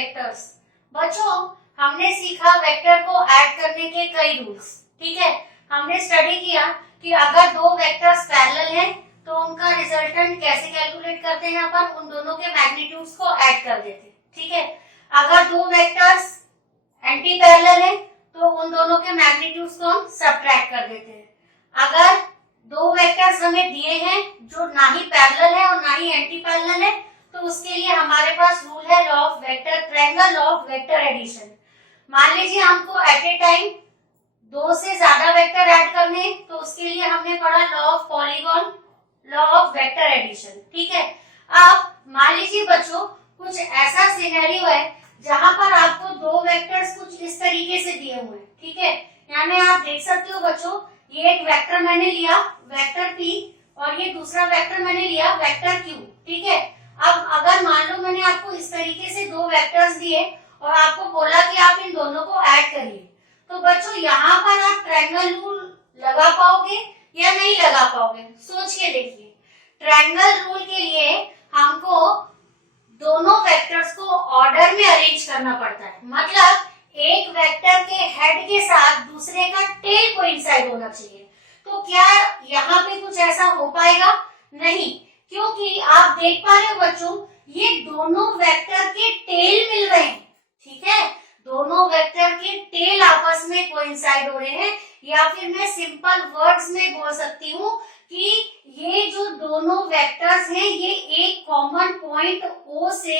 Vectors. बच्चों हमने सीखा वेक्टर को ऐड करने के कई रूल्स। ठीक है, हमने स्टडी किया कि अगर दो वेक्टर्स पैरेलल हैं तो उनका रिजल्टेंट कैसे कैलकुलेट करते हैं, अपन उन दोनों के मैग्नीट्यूड्स को ऐड कर देते हैं। ठीक है, अगर दो वेक्टर्स एंटी पैरेलल हैं तो उन दोनों के मैग्नीट्यूड्स को हम सब्ट्रैक्ट कर देते हैं। अगर दो वेक्टर्स हमें दिए हैं जो ना ही पैरेलल है और ना ही एंटी पैरेलल है तो उसके लिए हमारे पास रूल है law of vector, triangle law of vector addition. मान लीजिए हमको एट ए टाइम दो से ज्यादा वेक्टर ऐड करने हैं तो उसके लिए हमने पढ़ा law of polygon, law of vector addition. ठीक है, अब मान लीजिए बच्चों कुछ ऐसा सिनेरियो है जहां पर आपको दो वेक्टर्स कुछ इस तरीके से दिए हुए हैं। ठीक है, यहाँ में आप देख सकते हो बच्चों, ये एक वेक्टर मैंने लिया वेक्टर P और ये दूसरा वेक्टर मैंने लिया वेक्टर Q। ठीक है, अब अगर मान लो मैंने आपको इस तरीके से दो वेक्टर्स दिए और आपको बोला कि आप इन दोनों को ऐड करिए, तो बच्चों यहाँ पर आप ट्रायंगल रूल लगा पाओगे या नहीं लगा पाओगे? सोच के देखिए। ट्रायंगल रूल के लिए हमको दोनों वेक्टर्स को ऑर्डर में अरेंज करना पड़ता है, मतलब एक वेक्टर के हेड के साथ दूसरे का टेल कोइंसाइड होना चाहिए। तो क्या यहाँ पे कुछ ऐसा हो पाएगा? नहीं, क्योंकि आप देख पा रहे हो बच्चों ये दोनों वेक्टर के टेल मिल रहे हैं। ठीक है, दोनों वेक्टर के टेल आपस में कोइंसाइड हो रहे हैं, या फिर मैं सिंपल वर्ड्स में बोल सकती हूँ कि ये जो दोनों वेक्टर्स हैं ये एक कॉमन पॉइंट O से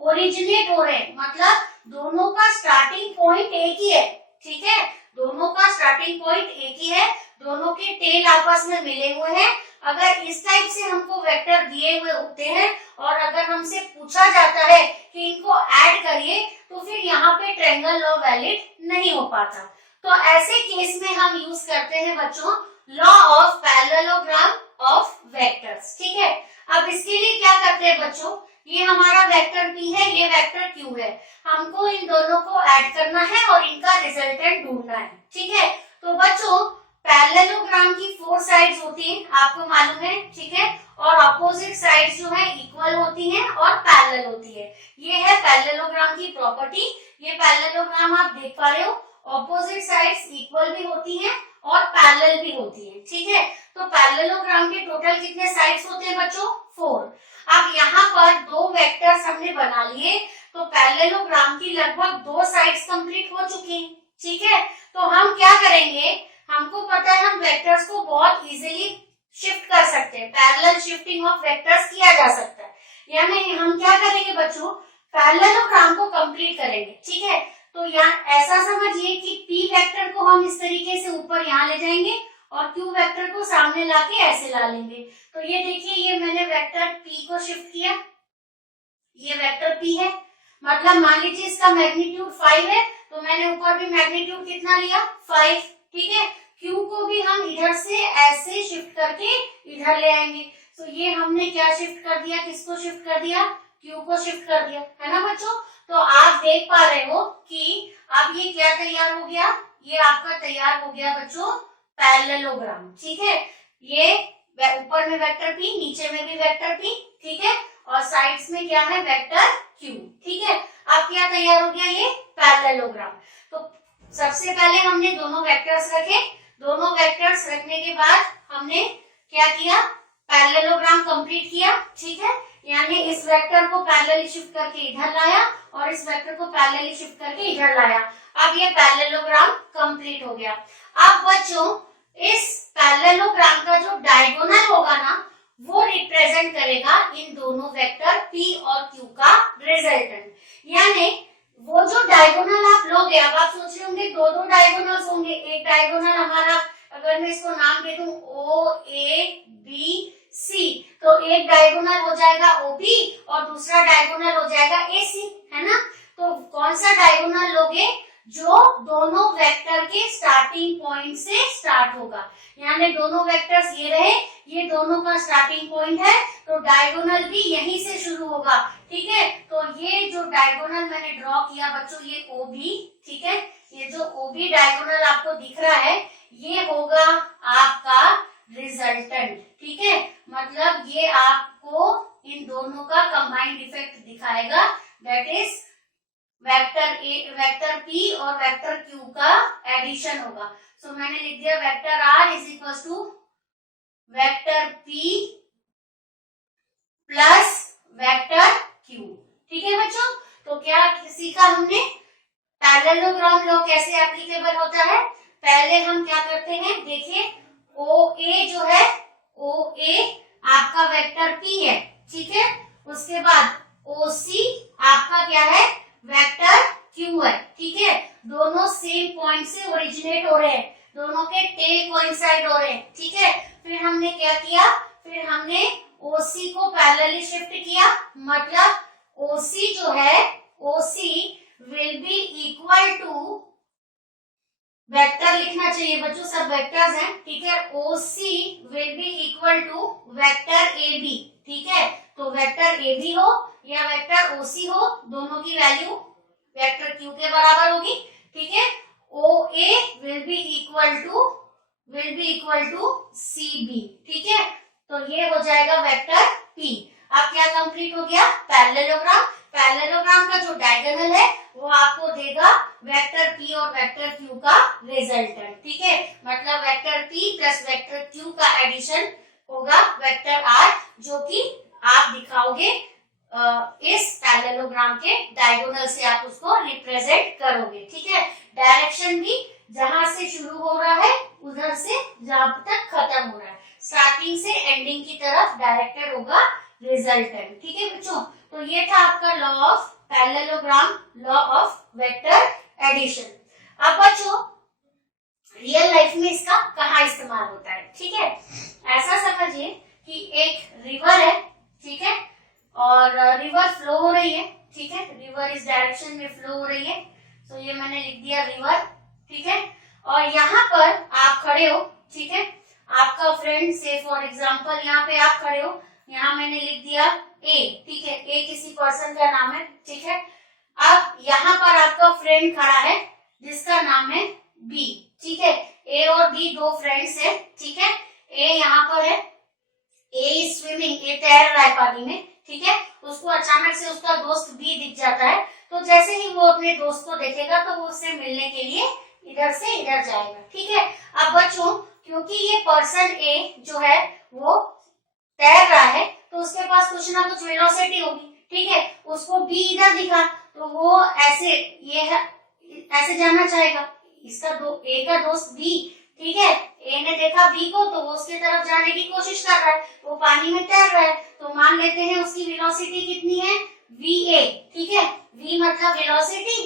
ओरिजिनेट हो रहे हैं, मतलब दोनों का स्टार्टिंग पॉइंट एक ही है। ठीक है, दोनों का स्टार्टिंग पॉइंट एक ही है, दोनों के टेल आपस में मिले हुए हैं। अगर इस टाइप से हमको वेक्टर दिए हुए होते हैं और अगर हमसे पूछा जाता है कि इनको ऐड करिए तो फिर यहाँ पे ट्रायंगल लॉ वैलिड नहीं हो पाता। तो ऐसे केस में हम यूज करते हैं बच्चों law of parallelogram of vectors. ठीक है, अब इसके लिए क्या करते हैं बच्चों, ये हमारा वेक्टर P है, ये वेक्टर Q है, हमको इन दोनों को ऐड करना है और इनका रिजल्टेंट ढूंढना है। ठीक है, तो बच्चों पैरेललोग्राम की 4 साइड्स होती हैं, आपको मालूम है। ठीक है, और अपोजिट साइड्स जो है इक्वल होती हैं और पैरेलल होती है। ये है पैरेललोग्राम की प्रॉपर्टी। ये पैरेललोग्राम आप देख पा रहे हो, अपोजिट साइड्स इक्वल भी होती हैं और पैरेलल भी होती है। ठीक है, तो पैरेललोग्राम के टोटल कितने साइड्स होते हैं बच्चों? 4। अब यहाँ पर दो वेक्टर्स हमने बना लिए तो पैरेललोग्राम की लगभग 2 साइड्स कंप्लीट हो चुकी हैं। ठीक है, तो हम क्या करेंगे, हमको पता है हम वेक्टर्स को बहुत इजीली शिफ्ट कर सकते हैं, पैरेलल शिफ्टिंग ऑफ वेक्टर्स किया जा सकता है। यानी हम क्या करेंगे बच्चों, पैरेललोग्राम को कंप्लीट करेंगे। ठीक है, तो यहाँ ऐसा समझिए कि P वेक्टर को हम इस तरीके से ऊपर यहाँ ले जाएंगे और Q वेक्टर को सामने लाके ऐसे ला लेंगे। तो ये देखिए, ये मैंने वेक्टर P को शिफ्ट किया, ये वेक्टर P है, मतलब मान लीजिए इसका मैग्नीट्यूड 5 है तो मैंने ऊपर भी मैग्नीट्यूड कितना लिया? 5। ठीक है, Q को भी हम इधर से ऐसे शिफ्ट करके इधर ले आएंगे। तो ये हमने क्या शिफ्ट कर दिया, किसको शिफ्ट कर दिया? Q को शिफ्ट कर दिया, है ना बच्चों। तो आप देख पा रहे हो कि अब ये क्या तैयार हो गया, ये आपका तैयार हो गया बच्चों पैरेललोग्राम। ठीक है, ये ऊपर में वेक्टर P, नीचे में भी वेक्टर P। ठीक है, और साइड्स में क्या है? Vector Q। ठीक है, अब क्या तैयार हो गया? ये पैरेललोग्राम। तो सबसे पहले हमने दोनों वेक्टर्स रखे, दोनों वेक्टर्स रखने के बाद हमने क्या किया? पैरेललोग्राम कंप्लीट किया। ठीक है, यानी इस वेक्टर को पैरेलली शिफ्ट करके इधर लाया और इस वेक्टर को पैरेलली शिफ्ट करके इधर लाया। अब ये पैरेललोग्राम कंप्लीट हो गया। अब बच्चों इस पैरेललोग्राम का जो डायगोनल होगा ना वो रिप्रेजेंट करेगा इन दोनों वेक्टर P और Q का रिजल्टेंट। यानी वो जो डायगोनल आप लोगे, अब आप सोच रहे होंगे दो डायगोनल्स होंगे, एक डायगोनल हमारा अगर मैं इसको नाम दे दूं OABC तो एक डायगोनल हो जाएगा OB और दूसरा डायगोनल हो जाएगा AC, है ना। तो कौन सा डायगोनल लोगे? जो दोनों वेक्टर के स्टार्टिंग पॉइंट से स्टार्ट होगा। यानी दोनों वेक्टर्स ये रहे, ये दोनों का स्टार्टिंग पॉइंट है तो डायगोनल भी यहीं से शुरू होगा। ठीक है, तो ये जो डायगोनल मैंने ड्रॉ किया बच्चों ये OB। ठीक है, ये जो OB डायगोनल आपको दिख रहा है ये होगा आपका रिजल्टेंट। ठीक है, मतलब ये आपको इन दोनों का कंबाइंड इफेक्ट दिखाएगा, दैट इज वेक्टर P और वेक्टर Q का एडिशन होगा। सो मैंने लिख दिया vector R is equal to vector P plus vector Q। ठीक है बच्चों, तो क्या सीखा हमने, पैरेललोग्राम लॉ कैसे एप्लीकेबल होता है। पहले हम क्या करते हैं, देखिए OA जो है, OA आपका वेक्टर P है, ठीक है। उसके बाद OC आपका क्या है, वेक्टर Q है, ठीक है। दोनों सेम पॉइंट से ओरिजिनेट हो रहे हैं, दोनों के टेल कोइंसाइड हो रहे हैं, ठीक है। फिर हमने क्या किया, फिर हमने OC को पैरेलली शिफ्ट किया, मतलब OC जो है, OC will be equal to, vector लिखना चाहिए बच्चों, सब वेक्टर्स हैं, ठीक है। OC will be equal to vector AB, ठीक है। तो वेक्टर AB हो या वेक्टर OC हो, दोनों की वैल्यू वेक्टर Q के बराबर होगी, ठीक है। OA will be equal to CB, ठीक है। तो ये हो जाएगा वेक्टर P। अब क्या कंप्लीट हो गया, पैरेललोग्राम। पैरेललोग्राम का जो डायगोनल है वो आपको देगा वेक्टर P और वेक्टर Q का रिजल्टेंट, ठीक है। मतलब vector P plus vector Q का एडिशन होगा वेक्टर R, जो कि आप दिखाओगे इस पैरेललोग्राम के डायगोनल से, आप उसको रिप्रेजेंट करोगे, ठीक है। डायरेक्शन भी जहां से शुरू हो रहा है उधर से जहां तक खत्म हो रहा है, स्टार्टिंग से एंडिंग की तरफ डायरेक्टेड होगा रिजल्टेंट, ठीक है बच्चों। तो ये था आपका law of parallelogram, law of vector addition. अब बच्चों रियल लाइफ में इसका कहाँ इस्तेमाल होता है, ठीक है। ऐसा समझिए कि एक रिवर है, ठीक है, और रिवर फ्लो हो रही है, ठीक है। रिवर इस डायरेक्शन में फ्लो हो रही है, तो ये मैंने लिख दिया रिवर, ठीक है। और यहाँ पर आप खड़े हो, ठीक है, आपका फ्रेंड से फॉर एग्जांपल यहाँ पे आप खड़े हो, यहाँ मैंने लिख दिया A, ठीक है। A किसी पर्सन का नाम है, ठीक है। अब यहाँ पर आपका फ्रेंड खड़ा है जिसका नाम है B, ठीक है। A और B दो फ्रेंड्स है, ठीक है। A यहाँ पर है, A इज स्विमिंग, A तैर रहा है पानी में, ठीक है। उसको अचानक से उसका दोस्त B दिख जाता है, तो जैसे ही वो अपने दोस्त को देखेगा तो वो उससे मिलने के लिए इधर से इधर जाएगा, ठीक है। अब बच्चों क्योंकि ये पर्सन A जो है वो तैर रहा है, तो उसके पास कुछ ना कुछ वेलोसिटी होगी, ठीक है। उसको B इधर दिखा तो वो ऐसे ऐसे जाना चाहेगा, इसका A का दोस्त B, ठीक है। A ने देखा B को तो वो उसके तरफ जाने की कोशिश कर रहा है, वो पानी में तैर रहा है, तो मान लेते हैं उसकी वेलोसिटी कितनी है, VA, ठीक है। V मतलब वेलोसिटी,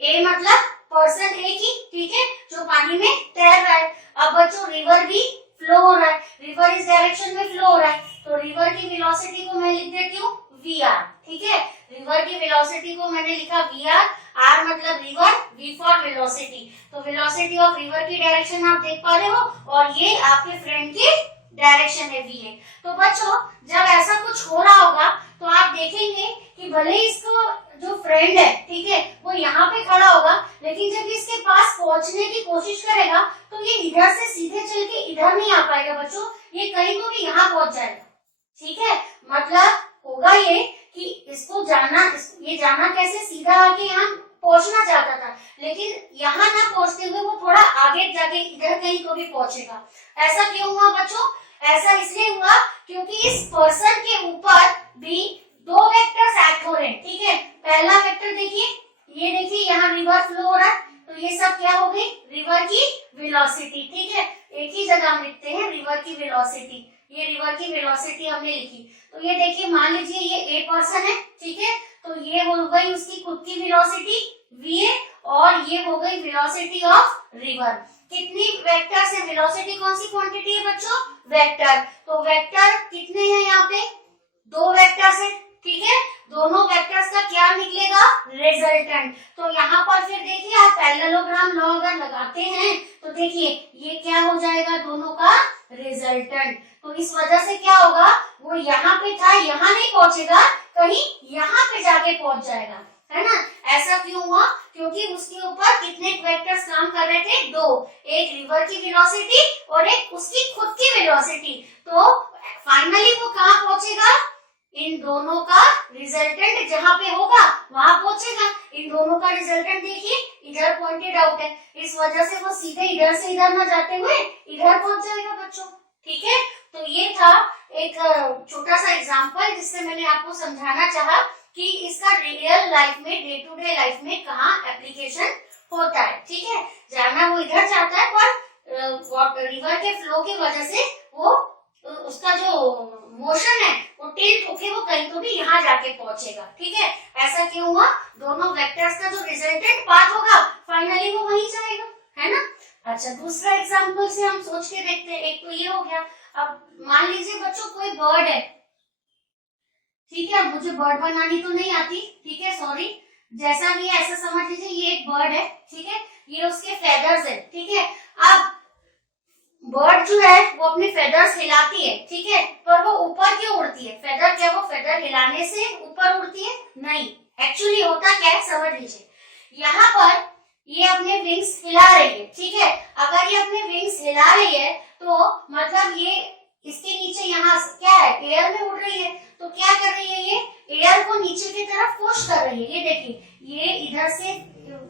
A मतलब पर्सन A की, ठीक है, जो पानी में तैर रहा है। अब बच्चों रिवर भी फ्लो हो रहा है, रिवर इस डायरेक्शन में फ्लो हो रहा है, तो रिवर की वेलोसिटी को मैं लिख देती हूँ VR, ठीक है। रिवर की वेलोसिटी को मैंने लिखा VR, R मतलब रिवर, V फॉर वेलोसिटी। तो वेलोसिटी ऑफ रिवर की डायरेक्शन आप देख पा रहे हो, और ये आपके फ्रेंड की डायरेक्शन है VA। तो बच्चों जब ऐसा कुछ हो रहा होगा तो आप देखेंगे कि भले ही इसको जो फ्रेंड है, ठीक है, वो यहाँ पे खड़ा होगा, लेकिन जब इसके पास पहुंचने की कोशिश करेगा तो ये इधर से सीधे चल के इधर नहीं आ पाएगा बच्चों, ये कहीं तो भी यहाँ पहुंच जाएगा, ठीक है। मतलब होगा ये कि इसको ये जाना कैसे, सीधा आके यहाँ पहुंचना चाहता था, लेकिन यहाँ ना पहुंचते हुए वो थोड़ा आगे जाके इधर कहीं तो भी पहुंचेगा। ऐसा क्यों हुआ बच्चों, ऐसा इसलिए हुआ क्योंकि इस पर्सन के ऊपर भी दो वेक्टर्स एक्ट हो रहे हैं, ठीक है। पहला वेक्टर देखिए, ये देखिए यहाँ रिवर फ्लो हो रहा है, तो ये सब क्या हो गई, रिवर की वेलोसिटी, ठीक है। एक ही जगह हम लिखते हैं रिवर की वेलोसिटी, ये रिवर की वेलोसिटी हमने लिखी। तो ये देखिए मान लीजिए ये A पर्सन है, ठीक है, तो ये हो गई उसकी खुद की वेलोसिटी VA, और ये हो गई वेलोसिटी ऑफ रिवर। कितनी वेक्टर से वेलोसिटी, कौन सी क्वांटिटी है बच्चों, वेक्टर। तो वेक्टर कितने हैं यहाँ पे, दो वेक्टर्स है, ठीक है। दोनों वेक्टर्स का क्या निकलेगा, रिजल्टेंट। तो यहाँ पर फिर देखिए आप पैरेललोग्राम लॉ अगर लगाते हैं तो देखिए ये क्या हो जाएगा, दोनों का रिजल्टेंट। तो इस वजह से क्या होगा, वो यहाँ पे था, यहाँ नहीं पहुंचेगा, कहीं यहाँ पे जाके पहुंच जाएगा, है ना। ऐसा क्यों हुआ, क्योंकि उसके ऊपर कितने वेक्टर्स काम कर रहे थे, दो, एक रिवर की वेलोसिटी और एक उसकी खुद की वेलोसिटी। तो फाइनली वो कहाँ पहुंचेगा, इन दोनों का रिजल्टेंट जहां पे होगा वहां पहुंचेगा। इन दोनों का रिजल्टेंट देखिए, इधर पॉइंटेड आउट है, इस वजह से वो सीधे इधर से इधर न जाते हुए इधर पहुंच जाएगा बच्चों। ठीक है, तो ये था एक छोटा सा एग्जांपल जिससे मैंने आपको समझाना चाहा कि इसका रियल लाइफ में, डे टू डे लाइफ में कहाँ एप्लीकेशन होता है। ठीक है, जाना वो इधर जाता है, पर रिवर के फ्लो की वजह से वो उसका जो मोशन है वो टिल्ट होके वो कहीं तो भी यहाँ जाके पहुंचेगा। ठीक है, ऐसा क्यों हुआ? दोनों वेक्टर्स का जो रिजल्टेंट पाथ होगा फाइनली वो वहीं जाएगा, है ना। अच्छा, दूसरा एग्जांपल से हम सोच के देखते हैं। एक तो ये हो गया। अब मान लीजिए बच्चों कोई बर्ड है, ठीक है, मुझे बर्ड बनानी तो नहीं आती, ठीक है, सॉरी, जैसा भी है ऐसा समझ लीजिए ये एक बर्ड है। ठीक है, ये उसके फेदर्स है। ठीक है, अब बर्ड जो है वो अपने फेदर्स हिलाती है, ठीक है, पर वो ऊपर क्यों उड़ती है? फेदर क्या वो फेदर हिलाने से ऊपर उड़ती है? नहीं, एक्चुअली होता क्या है समझ लीजिए। यहाँ पर ये अपने विंग्स हिला रही है। ठीक है, अगर ये अपने विंग्स हिला रही है तो मतलब ये इसके नीचे यहाँ क्या है, एयर में उड़ रही है। तो क्या कर रही है, ये एयर को नीचे की तरफ पुश कर रही है। ये देखिए, ये इधर से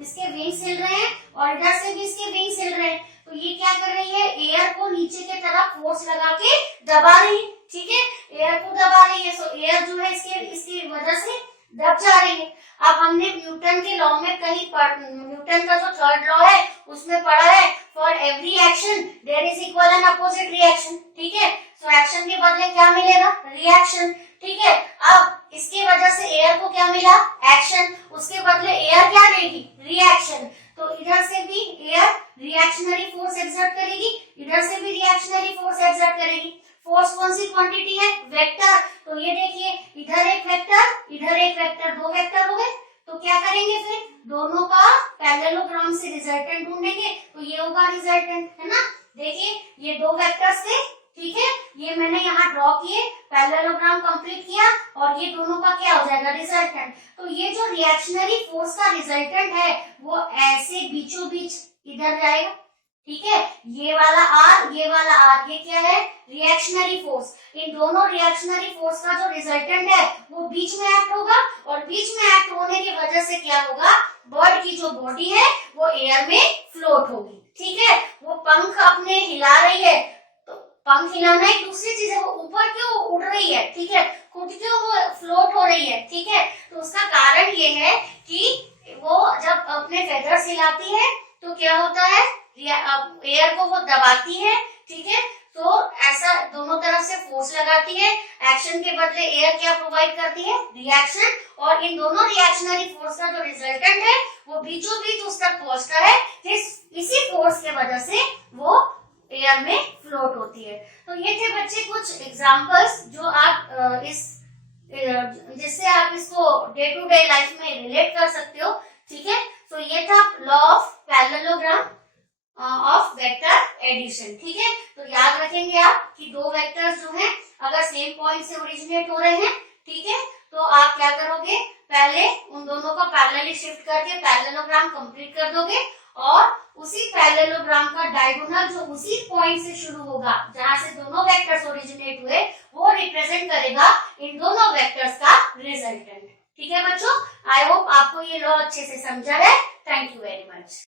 इसके विंग्स हिल रहे हैं और इधर से भी इसके विंग्स हिल रहे हैं। तो ये क्या कर रही है, एयर को नीचे की तरफ फोर्स लगा के दबा रही है। ठीक है, एयर को दबा रही है, सो एयर जो है इसकी वजह से दब जा रही है। अब हमने न्यूटन के लॉ में कहीं न्यूटन का जो थर्ड लॉ है उसमें पढ़ा है, for every action there is equal and opposite reaction. ठीक है, सो एक्शन के बदले क्या मिलेगा, रिएक्शन। ठीक है, अब इसकी वजह से एयर को क्या मिला, एक्शन, उसके बदले एयर क्या देगी, रिएक्शन। तो इधर से भी एयर रिएक्शनरी फोर्स एक्सर्ट करेगी, इधर से भी रिएक्शनरी फोर्स एक्सर्ट करेगी। फोर्स कौन सी क्वांटिटी है, वेक्टर। तो ये देखिए, इधर एक वेक्टर, इधर एक वेक्टर, दो वेक्टर हो गए। तो क्या करेंगे फिर, दोनों का पैरेललोग्राम से रिजल्टेंट ढूंढेंगे, तो ये होगा रिजल्टेंट, है ना। देखिए, ये दो वेक्टर्स थे, ठीक है, ये मैंने यहाँ ड्रॉ किए, पैरेललोग्राम कंप्लीट किया और ये दोनों का क्या हो जाएगा, रिजल्टेंट। तो ये जो रिएक्शनरी फोर्स का रिजल्टेंट है वो ऐसे बीचों बीच इधर जाएगा। ठीक है, ये वाला आर, ये वाला आर, ये क्या है, रिएक्शनरी फोर्स। इन दोनों रिएक्शनरी फोर्स का जो रिजल्टेंट है वो बीच में एक्ट होगा और बीच में एक्ट होने की वजह से क्या होगा, बर्ड की जो बॉडी है वो एयर में फ्लोट होगी। ठीक है, वो पंख अपने हिला रही है, तो पंख हिलाना एक दूसरी चीज है, वो ऊपर क्यों उड़ रही है, ठीक है, खुद क्यों वो फ्लोट हो रही है। ठीक है, तो उसका कारण ये है कि वो जब अपने फेदर्स हिलाती है तो क्या होता है, एयर को वो दबाती है। ठीक है, तो ऐसा दोनों तरफ से फोर्स लगाती है, एक्शन के बदले एयर क्या प्रोवाइड करती है, रिएक्शन, और इन दोनों रिएक्शनरी फोर्स का जो रिजल्टेंट है वो बीचों बीच उस तक पहुंचता है, इसी फोर्स के वजह से वो एयर में फ्लोट होती है। तो ये थे बच्चे कुछ एग्जांपल्स जो आप जिससे आप इसको डे टू डे लाइफ में रिलेट कर सकते हो। ठीक है, तो ये था law of parallelogram of vector addition. ठीक है, तो याद रखेंगे आप कि दो वेक्टर्स जो हैं अगर सेम पॉइंट से ओरिजिनेट हो रहे हैं, ठीक है, तो आप क्या करोगे, पहले उन दोनों को पैरेलली शिफ्ट करके पैरेललोग्राम कंप्लीट कर दोगे और उसी पैरेललोग्राम का डायगोनल जो उसी पॉइंट से शुरू होगा जहां से दोनों वेक्टर्स ओरिजिनेट हुए वो रिप्रेजेंट करेगा इन दोनों वेक्टर्स का रिजल्टेंट। ठीक है बच्चों, आई होप आपको ये लॉ अच्छे से समझा है। Thank you very much.